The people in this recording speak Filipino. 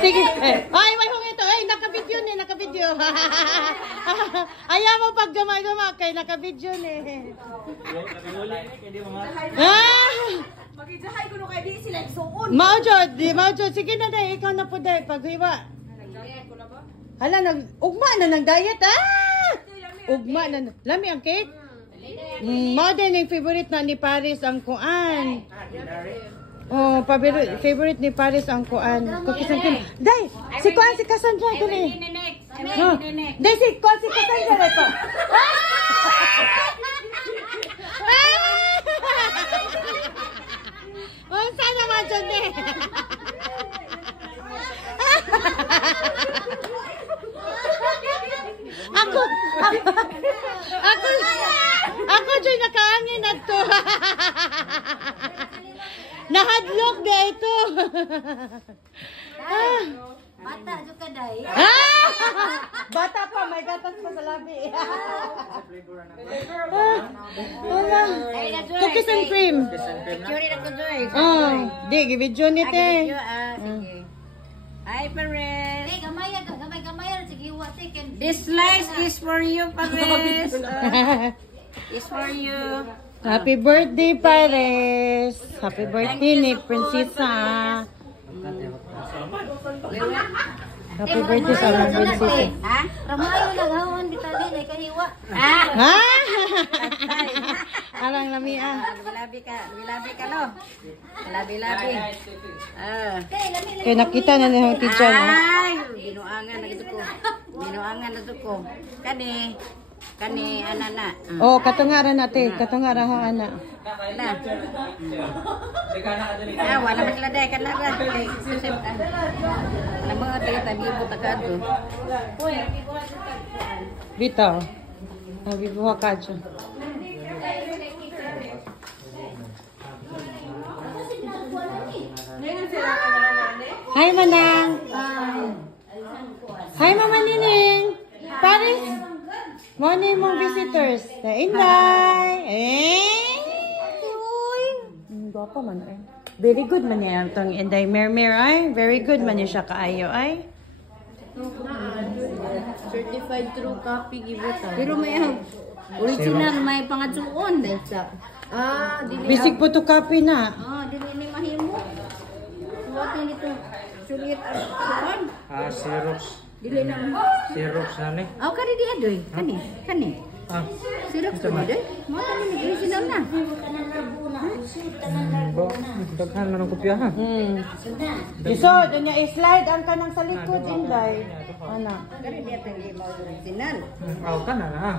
Sige. Ay, may hong ito. Ay, naka-video ni, naka-video. Ayaw mo pag gama-gama kay naka-video ni. Magijahay ko no kay di sila isuon. Maujod. Sige na day, ikaw na po day. Paghiwa. Nag-diet ko na ba? Hala, ugma na ng diet. Ugma na. Lami ang cake? Mao din yung favorite na ni Paris ang kuan. Oh, favorite ni Paris ang kuan. Cookies and cream. Day, si kuan si Cassandra dali. Day, si kuan si Cassandra ito. Oh, sana naman dyan eh. Ako dyan nakaangin na to. Nahadlok na ito. Bata juga day. Bata pa, may gatas pa sa labi. Cookies and cream. Curi na ko joy. Di, video ni te. Sige. Hi, Paris. Gamay. Sige, what second. This slice is for you, Paris. Is for you. Happy birthday, Paris. Happy birthday ni Prinsesa. Happy birthday sa mga prinsesa. Ha? Ramayo naghawon bitali ay kahiwa. Alang lamia. Bilabi ka no. Bilabi. Kaya nakita na ng teacher. Ay, binuangan na dito ko. Kani anana. Oh, katungaran natin. Katungaran ha ana. Wala man sila day kanara. Wala mga tayo butakado. Bitaw. Bibuha ka dyan. Hi, Manang. Hi, Mama Nining. Paris. Morning mong visitors. Na Inday. Guwapo man eh. Very good man niya itong Inday Mermer ay. Very good man niya siya kaayo ay. Certified true copy gibutan. Pero may original may pangadsuon dahil sa Dili. Bisig photocopy na. Dili ni mahimo. What nito? Sulit ang Xerox. dili na. Xerox na ni. kani di adoy. Kani. Sirap ko adoy. Mo tani ni original na. Daghan na ng kopya ha. So, doon niya i-slide ang kanang sa likod, Inday. Ana. Kani di adoy mo original. Aw ka na na ha.